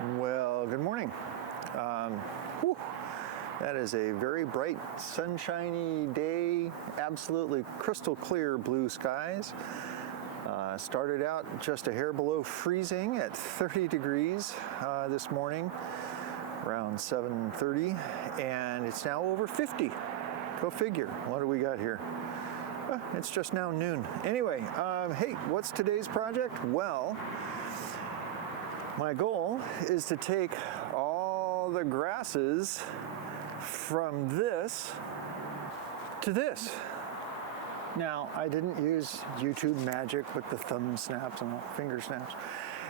Well, good morning. Whew, that is a very bright, sunshiny day, absolutely crystal clear blue skies. Started out just a hair below freezing at 30 degrees this morning, around 7:30, and it's now over 50. Go figure. What do we got here? It's just now noon. Anyway, hey, what's today's project? Well, my goal is to take all the grasses from this to this. Now, I didn't use YouTube magic with the thumb snaps and finger snaps.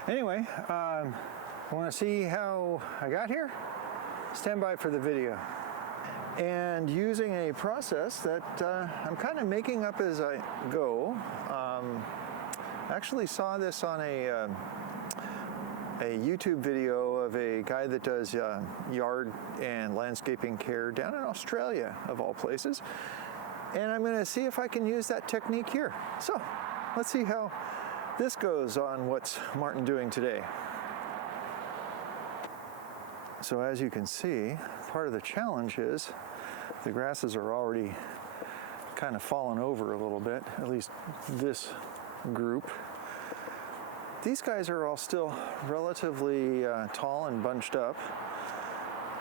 Anyway, want to see how I got here? Stand by for the video. And using a process that I'm kind of making up as I go. Actually saw this on a YouTube video of a guy that does yard and landscaping care down in Australia, of all places. And I'm going to see if I can use that technique here. So let's see how this goes on what's Martin doing today. So as you can see, part of the challenge is the grasses are already kind of fallen over a little bit, at least this group. These guys are all still relatively tall and bunched up,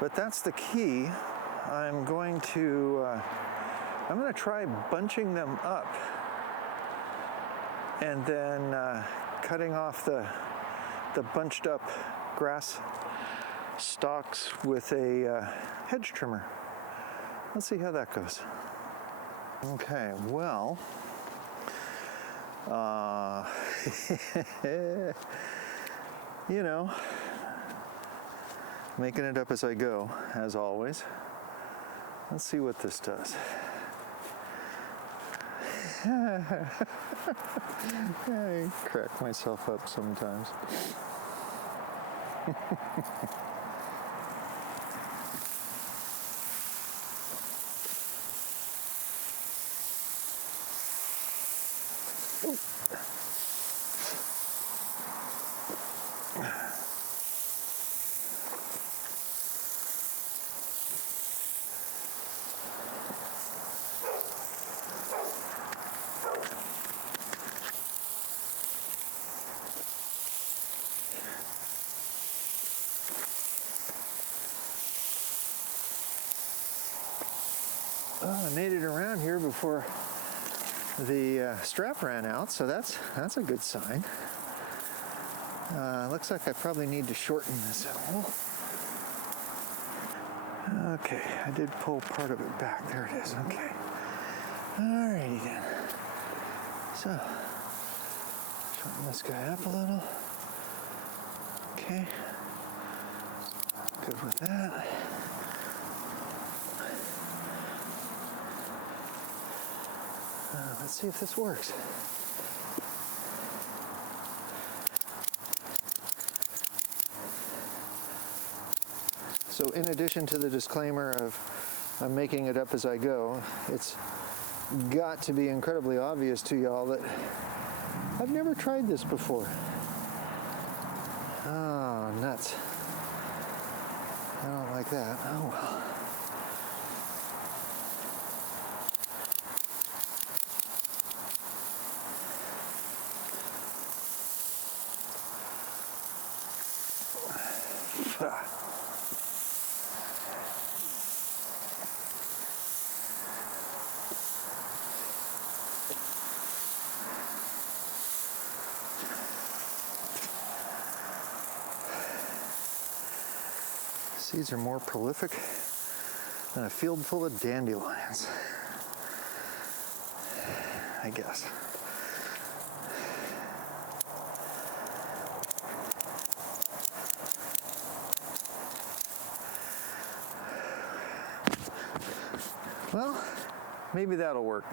but that's the key. I'm going to try bunching them up and then cutting off the bunched up grass stalks with a hedge trimmer. Let's see how that goes. Okay, well, you know, making it up as I go, as always. Let's see what this does. I crack myself up sometimes. I made it around here before the strap ran out, so that's a good sign. Looks like I probably need to shorten this a little. Okay, I did pull part of it back. There it is. Okay. Alrighty then. So, shorten this guy up a little. Okay. Good with that. Let's see if this works. So in addition to the disclaimer of I'm making it up as I go, it's got to be incredibly obvious to y'all that I've never tried this before. Oh, nuts. I don't like that. Oh well. Seeds are more prolific than a field full of dandelions, I guess. Well, maybe that'll work.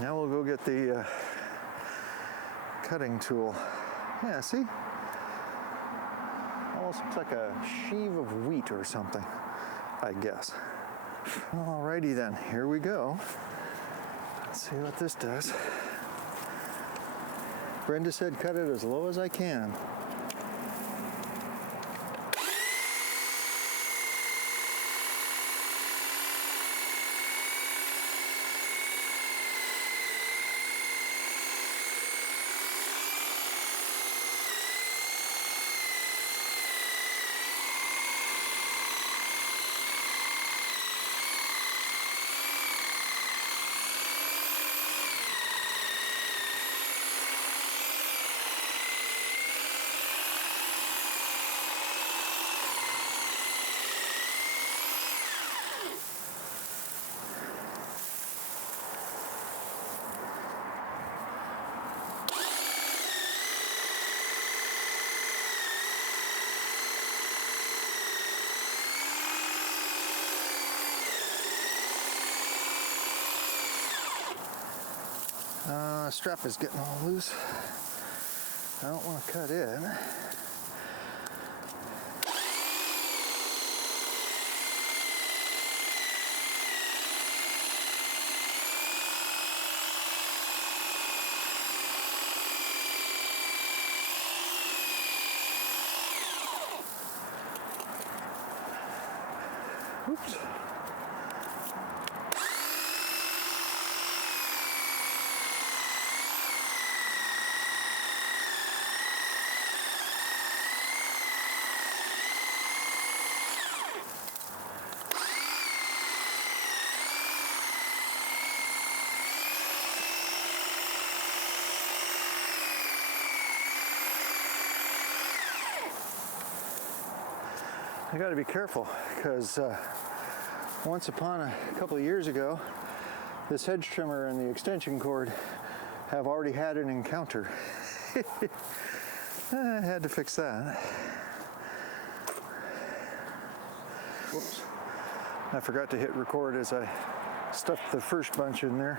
Now we'll go get the cutting tool. Yeah, see? Almost looks like a sheave of wheat or something, I guess. Alrighty then, here we go. Let's see what this does. Brenda said cut it as low as I can. strap is getting all loose. I don't want to cut in. Oops. I got to be careful because once upon a couple of years ago, this hedge trimmer and the extension cord have already had an encounter. I had to fix that. Whoops. I forgot to hit record as I stuffed the first bunch in there.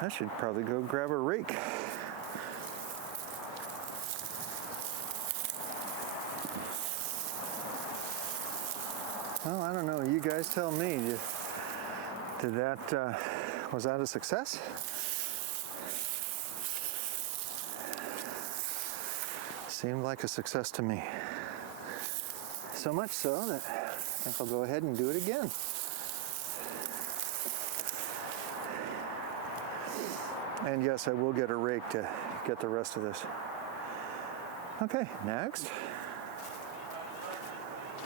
I should probably go grab a rake. Well, I don't know. You guys tell me. Was that a success? Seemed like a success to me. So much so that I think I'll go ahead and do it again. And yes, I will get a rake to get the rest of this. Okay, next.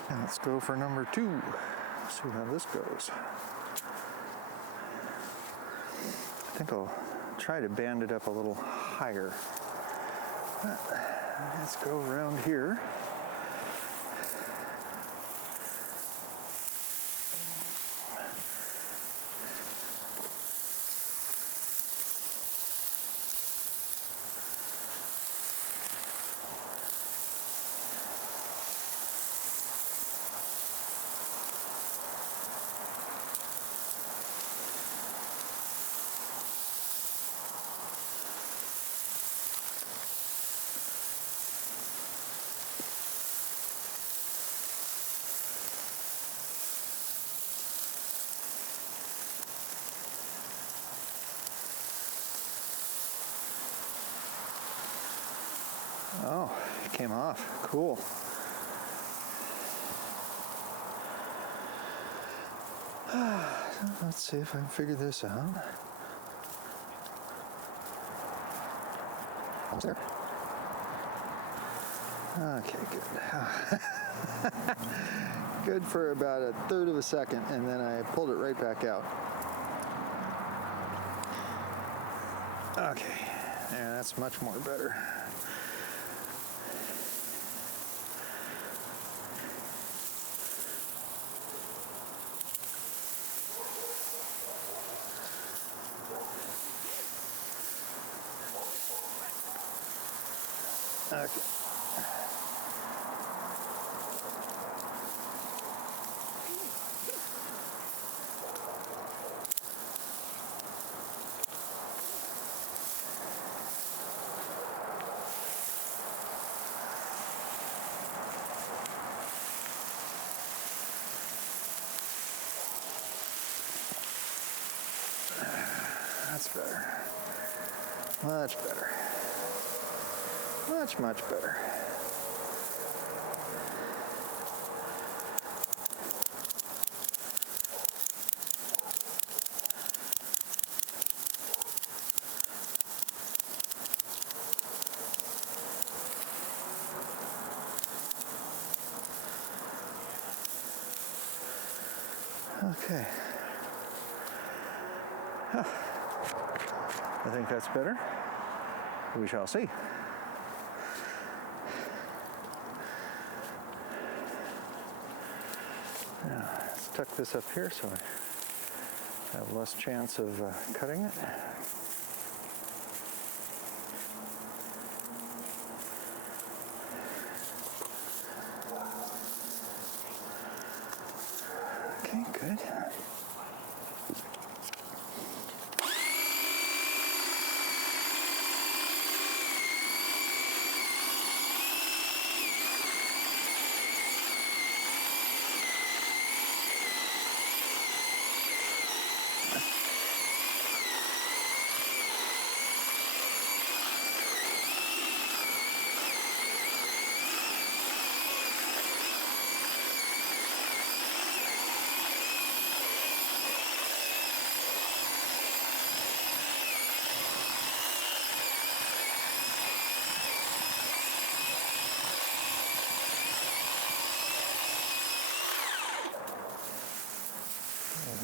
And let's go for number 2. See how this goes. I think I'll try to band it up a little higher. Let's go around here. Oh, it came off. Cool. Let's see if I can figure this out. Almost there. Okay, good. Good for about 1/3 of a second, and then I pulled it right back out. Okay, yeah, that's much more better. Okay. That's better. Much better. Much, much better. Okay. I think that's better. We shall see. tuck this up here so I have less chance of cutting it. Okay, good.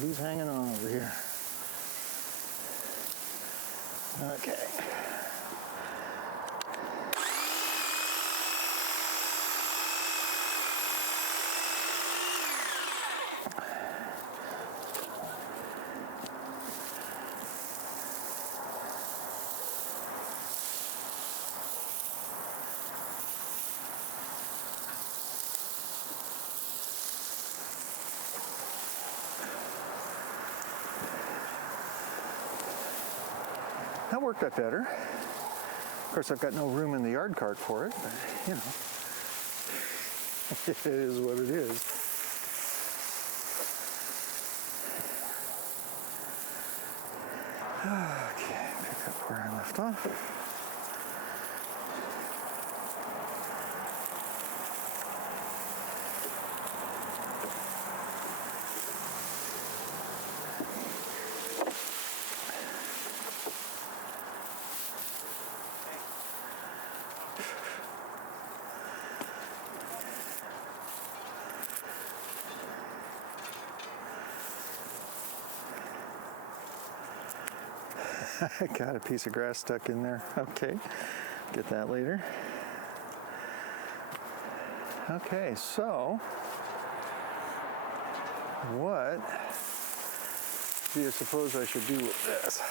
Who's hanging on over here? Okay. That worked out better. Of course, I've got no room in the yard cart for it, but you know, it is what it is. Okay, pick up where I left off. I got a piece of grass stuck in there. Okay, get that later. Okay, so what do you suppose I should do with this?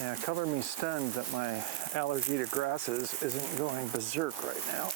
Yeah, color me stunned that my allergy to grasses isn't going berserk right now.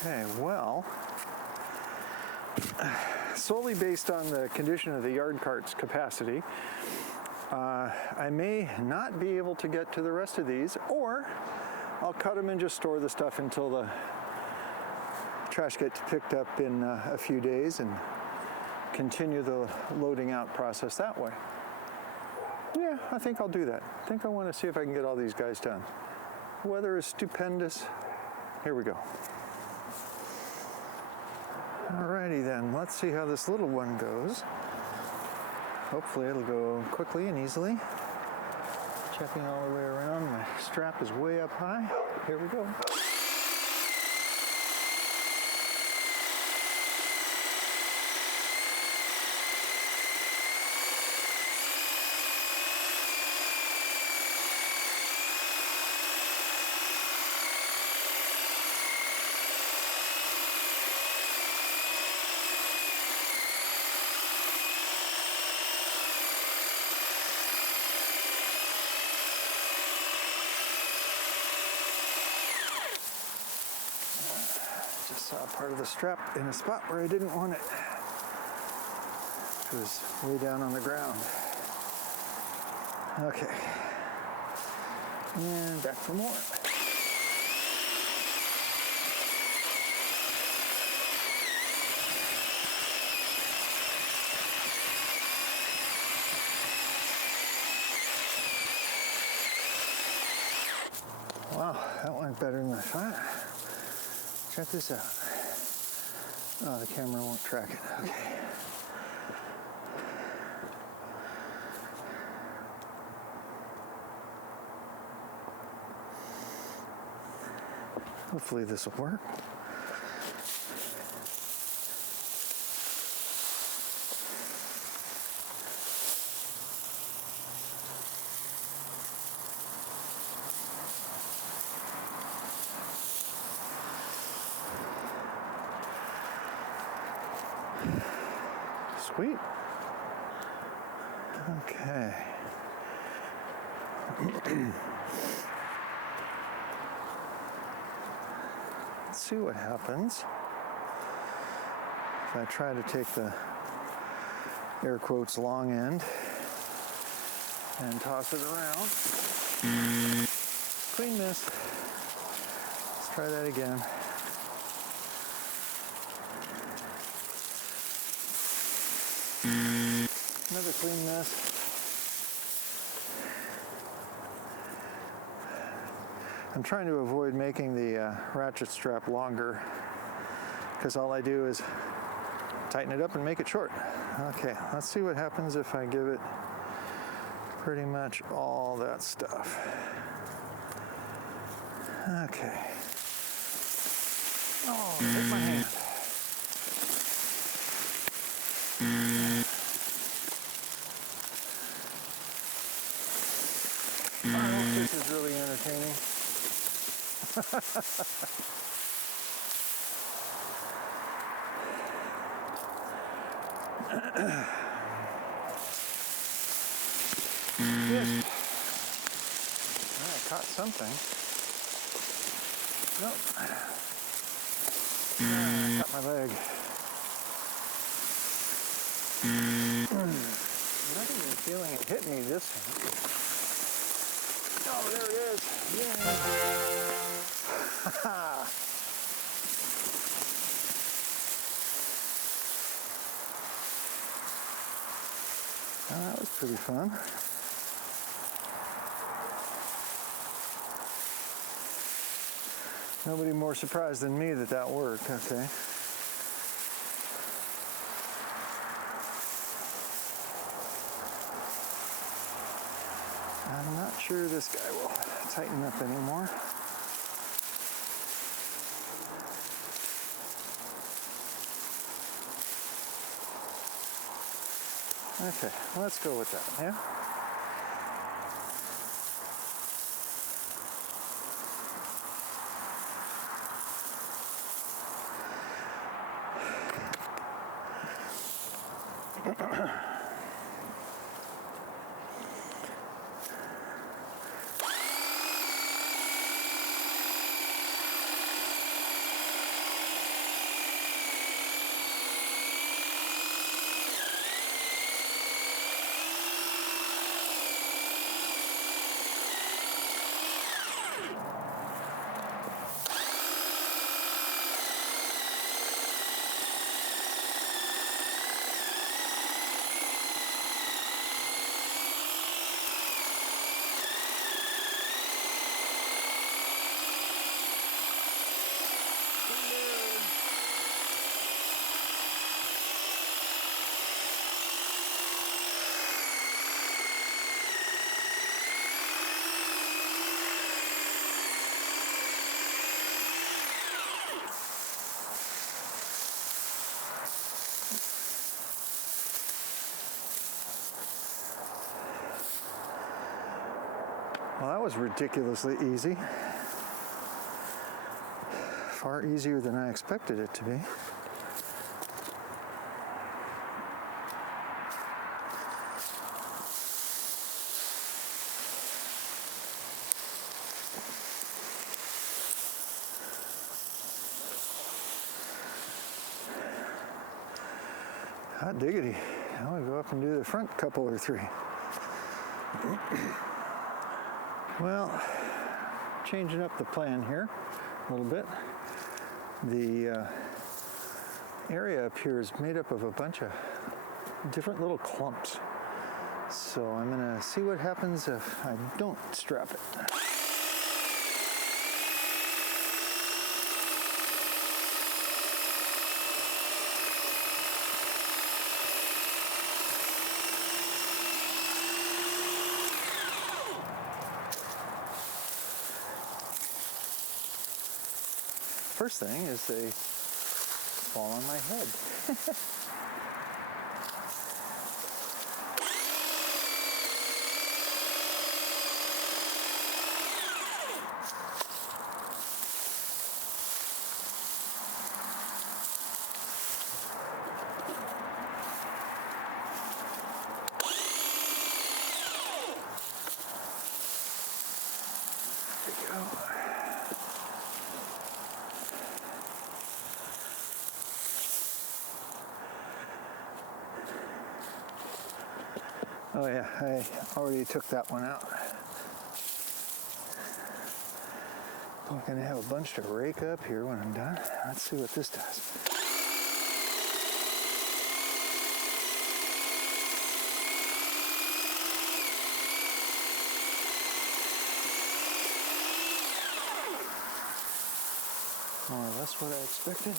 Okay, well, solely based on the condition of the yard cart's capacity, I may not be able to get to the rest of these, or I'll cut them and just store the stuff until the trash gets picked up in a few days and continue the loading out process that way. Yeah, I think I'll do that. I think I want to see if I can get all these guys done. Weather is stupendous. Here we go. Alrighty then, let's see how this little one goes. Hopefully it'll go quickly and easily. Checking all the way around, my strap is way up high. Here we go. saw part of the strap in a spot where I didn't want it. It was way down on the ground. Okay. And back for more. Wow, that went better than I thought. Check this out. Oh, the camera won't track it. Okay. Hopefully this will work. Sweet. Okay. Let's see what happens if I try to take the air quotes long end and toss it around. Clean miss. Let's try that again. Another clean miss. I'm trying to avoid making the ratchet strap longer because all I do is tighten it up and make it short. Okay, let's see what happens if I give it pretty much all that stuff. Okay. Oh, hit my hand. I hope this is really entertaining. Yes. I caught something. Nope. I caught my leg. I'm not even feeling it hit me this time. Oh, there it is. Yeah. Well, that was pretty fun. Nobody more surprised than me that that worked. Okay. I'm not sure this guy will tighten up anymore. Okay, let's go with that, yeah? Well, that was ridiculously easy. Far easier than I expected it to be. Hot diggity. I'll go up and do the front couple or three. Well, changing up the plan here a little bit. The area up here is made up of a bunch of different little clumps. So I'm gonna see what happens if I don't strap it. First thing is they fall on my head. There we go. Oh yeah, I already took that one out. I'm gonna have a bunch to rake up here when I'm done. Let's see what this does. More or less what I expected.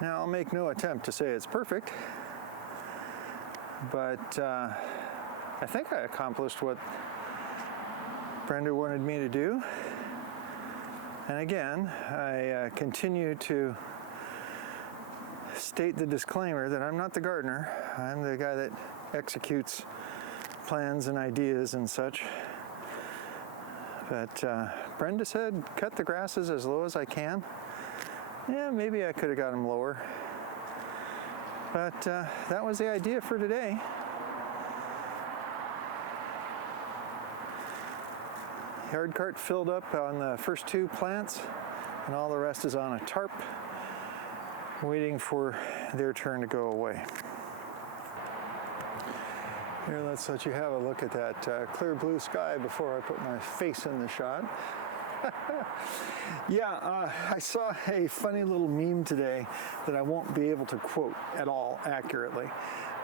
Now, I'll make no attempt to say it's perfect, but I think I accomplished what Brenda wanted me to do. And again, I continue to state the disclaimer that I'm not the gardener. I'm the guy that executes plans and ideas and such. But Brenda said, cut the grasses as low as I can. Yeah, maybe I could have got them lower. But that was the idea for today. Yard cart filled up on the first 2 plants, and all the rest is on a tarp, waiting for their turn to go away. Here, let's let you have a look at that clear blue sky before I put my face in the shot. Yeah, I saw a funny little meme today that I won't be able to quote at all accurately,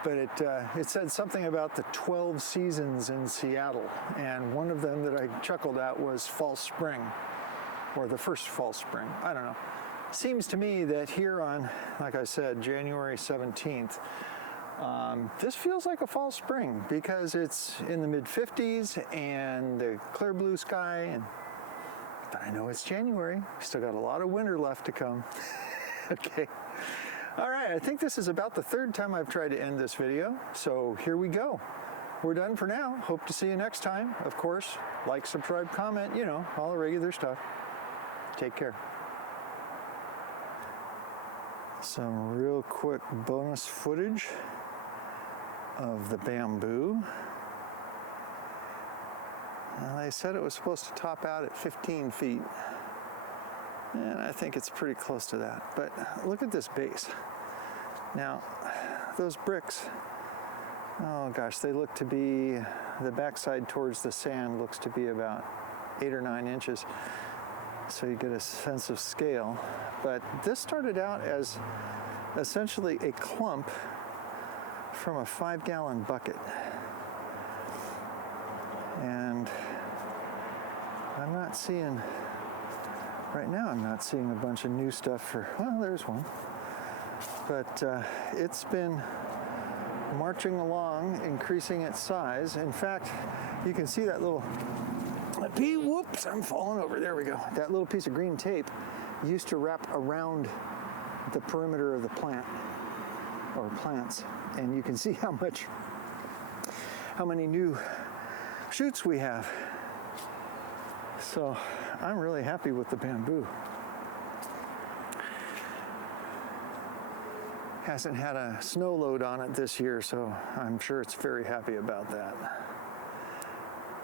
but it said something about the 12 seasons in Seattle, and one of them that I chuckled at was fall spring, or the first fall spring. I don't know. Seems to me that here on, like I said, January 17th, this feels like a fall spring because it's in the mid-50s and the clear blue sky, but I know it's January. Still got a lot of winter left to come. Okay. All right, I think this is about the 3rd time I've tried to end this video, so here we go. We're done for now. Hope to see you next time. Of course, like, subscribe, comment, you know, all the regular stuff. Take care. Some real quick bonus footage of the bamboo. Well, they said it was supposed to top out at 15 feet. And I think it's pretty close to that. But look at this base. Now, those bricks, oh gosh, they look to be, the backside towards the sand looks to be about 8 or 9 inches. So you get a sense of scale. But this started out as essentially a clump from a 5-gallon bucket. And I'm not seeing, right now I'm not seeing a bunch of new stuff for, well, there's one. But it's been marching along, increasing its size. In fact, you can see that little, whoops, I'm falling over, there we go. That little piece of green tape used to wrap around the perimeter of the plant, or plants. And you can see how many new shoots we have. So I'm really happy with the bamboo. Hasn't had a snow load on it this year, so I'm sure it's very happy about that.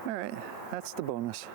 All right, that's the bonus.